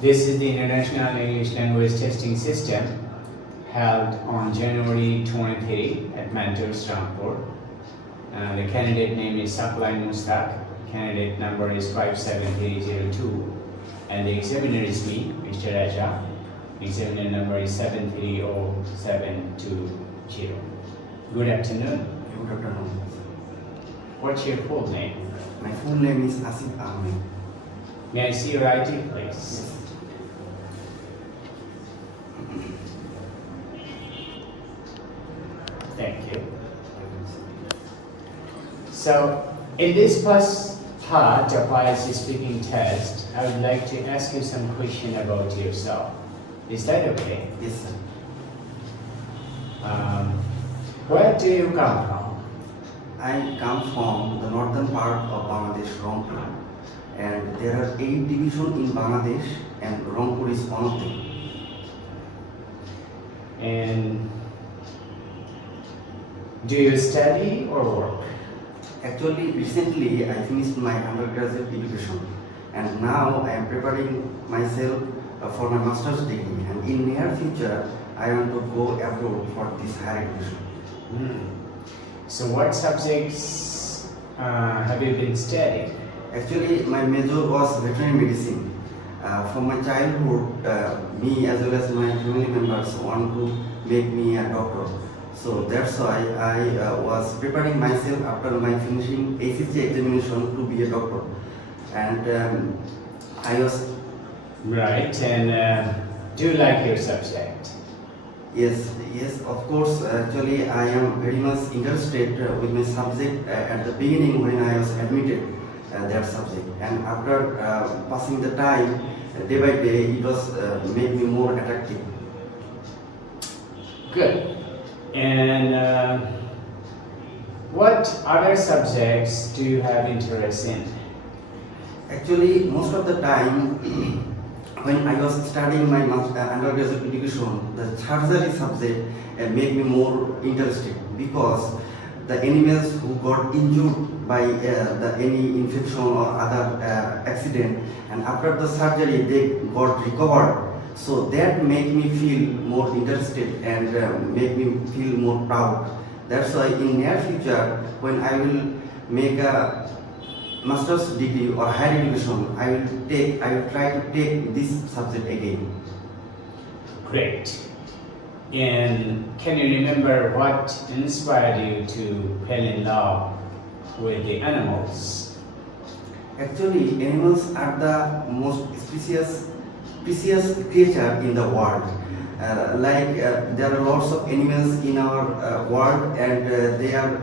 This is the International English Language Testing System held on January 23 at Mentors Rangpur. The candidate name is Supply Mustaq. Candidate number is 57302, and the examiner is me, Mr. Raja. Examiner number is 730720. Good afternoon. Good afternoon. What's your full name? My full name is Asif Ahmed. May I see your ID, please? Yes. Thank you. So, in this first part of IELTS speaking test, I would like to ask you some question about yourself. Is that okay? Yes, sir. Where do you come from? I come from the northern part of Bangladesh, Rangpur, and there are 8 divisions in Bangladesh, and Rangpur is one of them. And do you study or work? Actually, recently I finished my undergraduate education, and now I am preparing myself for my master's degree, and in near future I want to go abroad for this higher education. So what subjects have you been studying? Actually, my major was veterinary medicine. From my childhood, me as well as my family members want to make me a doctor. So that's why I was preparing myself after my finishing ACC examination to be a doctor. And I was... Right, and do you like your subject? Yes, of course. Actually, I am very much interested with my subject at the beginning when I was admitted that subject. And after passing the time, day by day, it was made me more attractive. Good. And what other subjects do you have interest in? Actually, most of the time, when I was studying my undergraduate education, the surgery subject made me more interested, because the animals who got injured by any infection or other accident, and after the surgery they got recovered. So that made me feel more interested and made me feel more proud. That's why in near future, when I will make a master's degree or higher education, I will try to take this subject again. Great. And can you remember what inspired you to fall in love with the animals? Actually, animals are the most precious creature in the world. There are lots of animals in our world, and they are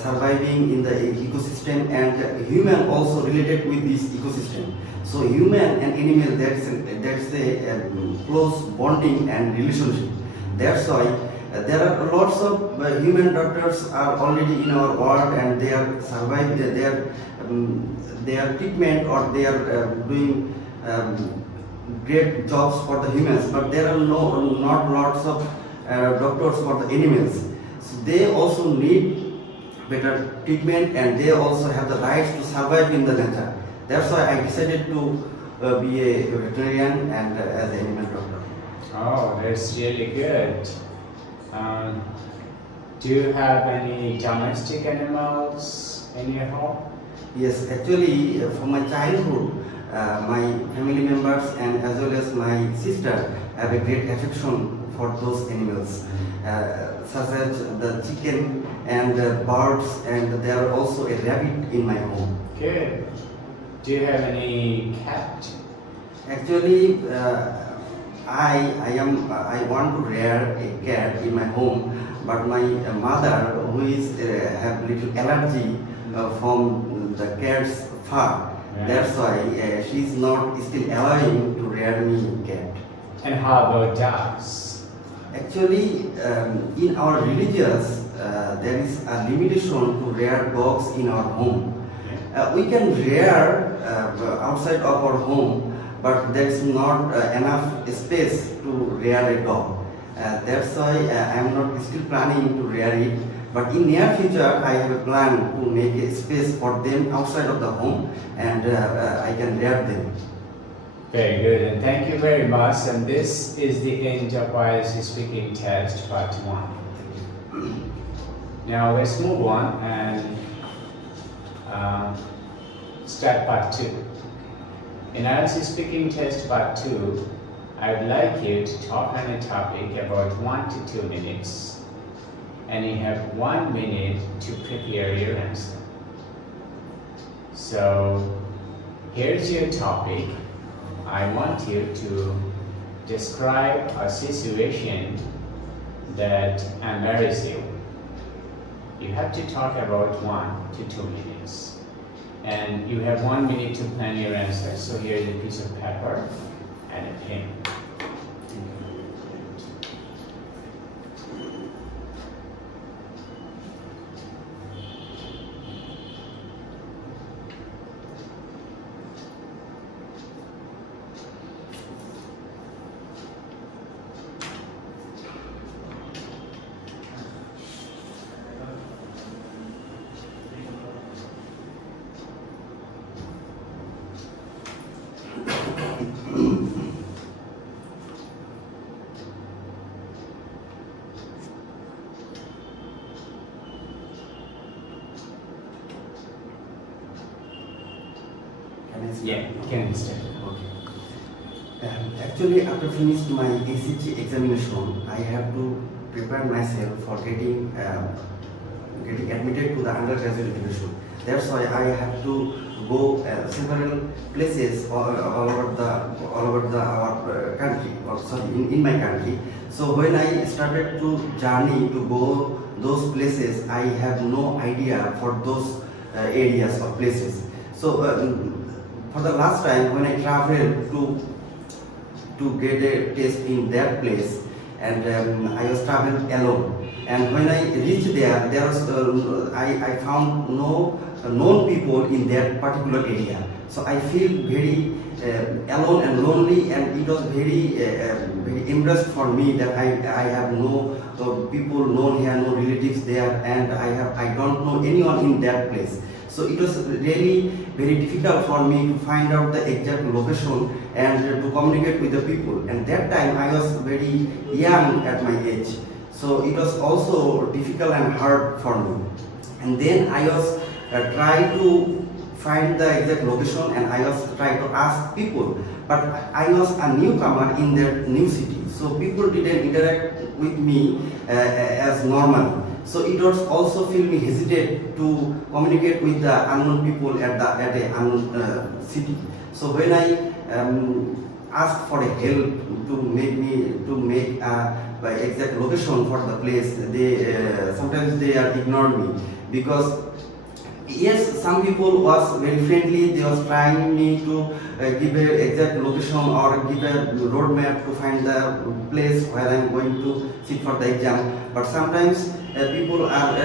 surviving in the ecosystem, and human also related with this ecosystem. So human and animal, that's a close bonding and relationship. That's why there are lots of human doctors are already in our world, and they are surviving their treatment, or they are doing great jobs for the humans, but there are not lots of doctors for the animals. So they also need better treatment, and they also have the rights to survive in the nature. That's why I decided to be a veterinarian and as an animal doctor. Oh, that's really good. Do you have any domestic animals in your home? Yes, actually, from my childhood, my family members and as well as my sister have a great affection for those animals, such as the chicken and the birds, and there are also a rabbit in my home. Good. Do you have any cat? Actually, I want to rear a cat in my home, but my mother, who is have little allergy from the cat's fur. That's why she's not still allowing to rear me cat. And how about dogs? Actually, in our religious, there is a limitation to rear dogs in our home. We can rear outside of our home, but there is not enough space to rear a dog. That's why I am not still planning to rear it. But in near future, I have a plan to make a space for them outside of the home, and I can rear them. Very good, and thank you very much. And this is the end of IELTS Speaking Test Part 1. Now let's move on and start Part 2. In IELTS Speaking Test Part 2, I would like you to talk on a topic about 1 to 2 minutes, and you have 1 minute to prepare your answer. So here's your topic. I want you to describe a situation that embarrasses you. You have to talk about 1 to 2 minutes. And you have 1 minute to plan your answer. So here's a piece of paper and a pen. Yeah, you can start. Okay. Actually, after finishing my ACT examination, I have to prepare myself for getting admitted to the undergraduate education. That's why I have to go several places all over our country, or sorry, in my country. So when I started to journey to go those places, I have no idea for those areas or places. So for the last time when I traveled to get a test in that place, and I was traveling alone. And when I reached there was I found no known people in that particular area. So I feel very alone and lonely, and it was very embarrassed for me that I have no people known here, no relatives there, and I don't know anyone in that place. So it was really very difficult for me to find out the exact location and to communicate with the people. And that time I was very young at my age. So it was also difficult and hard for me. And then I was trying to find the exact location, and I was trying to ask people. But I was a newcomer in that new city. So people didn't interact with me as normal. So it was also feel me hesitate to communicate with the unknown people at a unknown city. So when I asked for a help to make the exact location for the place, they sometimes they are ignored me, because yes, some people was very friendly. They was trying me to give a exact location or give a roadmap to find the place where I am going to sit for the exam. But sometimes people are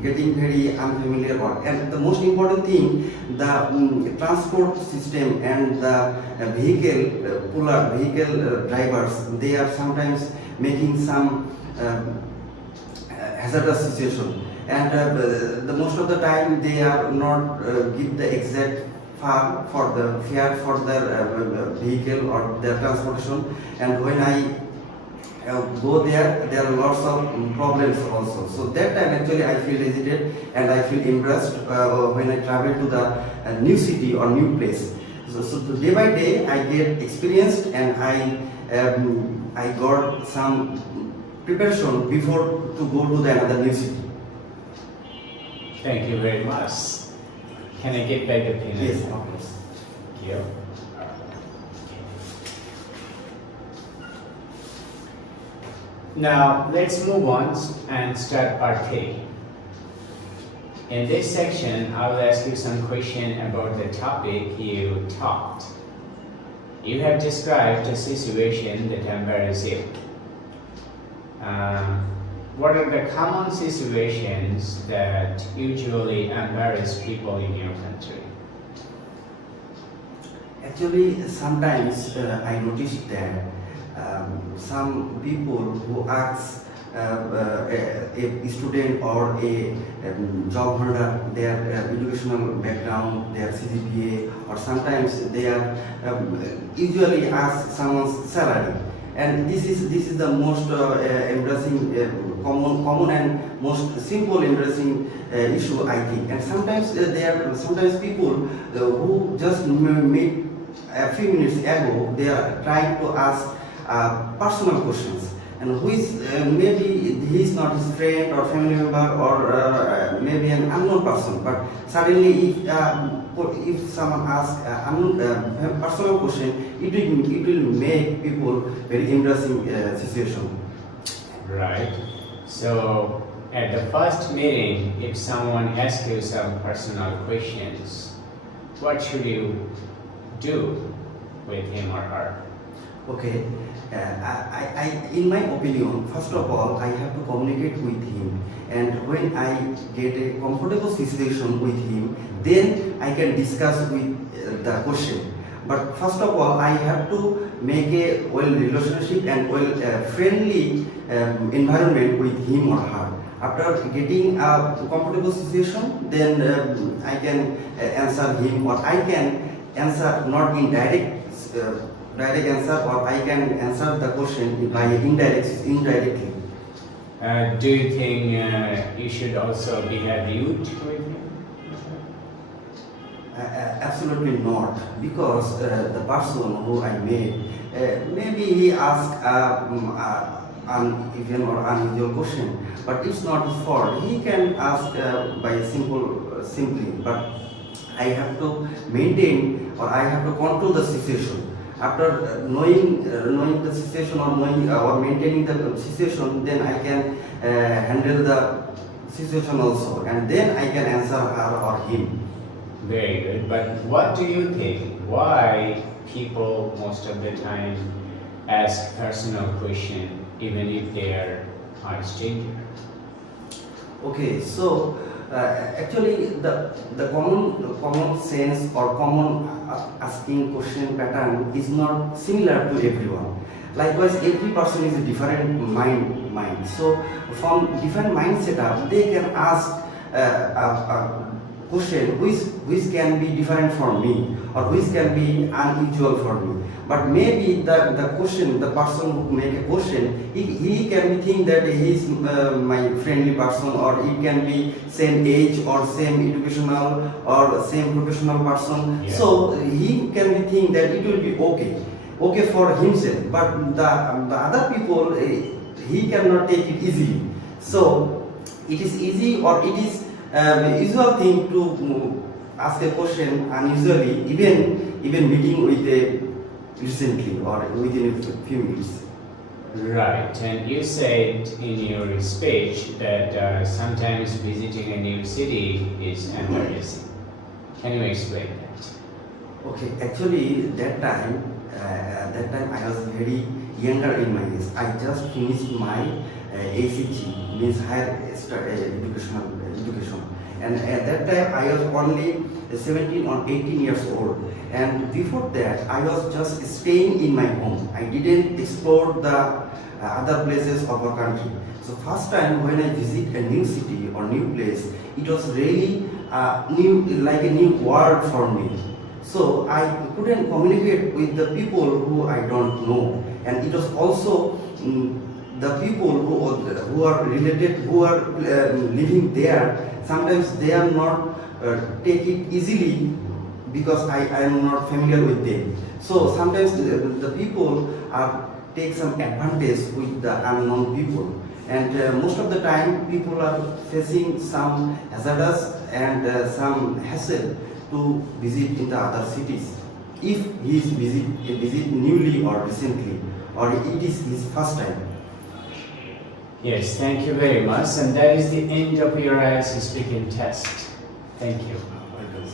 getting very unfamiliar work. And the most important thing, the transport system and the vehicle drivers, they are sometimes making some hazardous situation. And the most of the time they are not give the exact fare for their vehicle or their transportation. And when I go there are lots of problems also. So that time actually I feel hesitant and I feel embarrassed when I travel to the new city or new place. So day by day I get experienced, and I got some preparation before to go to the another new city. Thank you very much. Can I get back the pen? Yes, of course. Thank you. Now let's move on and start part 3. In this section, I will ask you some questions about the topic you taught. You have described a situation that embarrassed you. What are the common situations that usually embarrass people in your country? Actually, sometimes I noticed that some people who ask a student or a job holder, their educational background, their CGPA, or sometimes they are usually ask someone's salary. And this is the most embarrassing, common and most simple embarrassing issue, I think. And sometimes there are sometimes people who just meet a few minutes ago, they are trying to ask personal questions, and who is maybe he is not his friend or family member or maybe an unknown person, but suddenly if someone asks a personal question, it will make people very embarrassing situation. Right. So at the first meeting, if someone asks you some personal questions, what should you do with him or her? Okay, in my opinion, first of all, I have to communicate with him, and when I get a comfortable situation with him, then I can discuss with the question. But first of all, I have to make a well relationship and well friendly environment with him or her. After getting a comfortable situation, then I can answer him, or I can answer not in direct answer, or I can answer the question by indirectly. Do you think you should also behave rude with him? Absolutely not, because the person who I met, maybe he asked an even or unusual question, but it's not his fault. He can ask by simply, but I have to maintain, or I have to control the situation. After knowing the situation, or knowing or maintaining the situation, then I can handle the situation also, and then I can answer her or him. Very good. But what do you think? Why people most of the time ask personal question even if they are a stranger? Okay, so actually the common sense or common asking question pattern is not similar to everyone. Likewise, every person is a different mind. So from different mind setup, they can ask a question which can be different from me, or which can be unusual for me. But maybe the question, the person who make a question, he can be think that he is my friendly person, or he can be same age or same educational or same professional person. Yeah. So he can be think that it will be okay for himself. But the other people, he cannot take it easily. So it is easy, or it is usual thing to ask a question unusually, even meeting with a recently or within a few minutes. Right, and you said in your speech that sometimes visiting a new city is embarrassing. Can you explain that? Okay, actually that time I was very younger in my age. I just finished my ACG, means higher education, and at that time I was only 17 or 18 years old, and before that I was just staying in my home. I didn't explore the other places of our country. So first time when I visit a new city or new place, it was really new, like a new world for me. So I couldn't communicate with the people who I don't know, and it was also the people who are related, who are living there. Sometimes they are not take it easily because I am not familiar with them. So sometimes the people are take some advantage with the unknown people, and most of the time people are facing some hazardous and some hassle to visit in the other cities. If he is visit newly or recently, or it is his first time. Yes, thank you very much, and that is the end of your IELTS speaking test. Thank you. Welcome.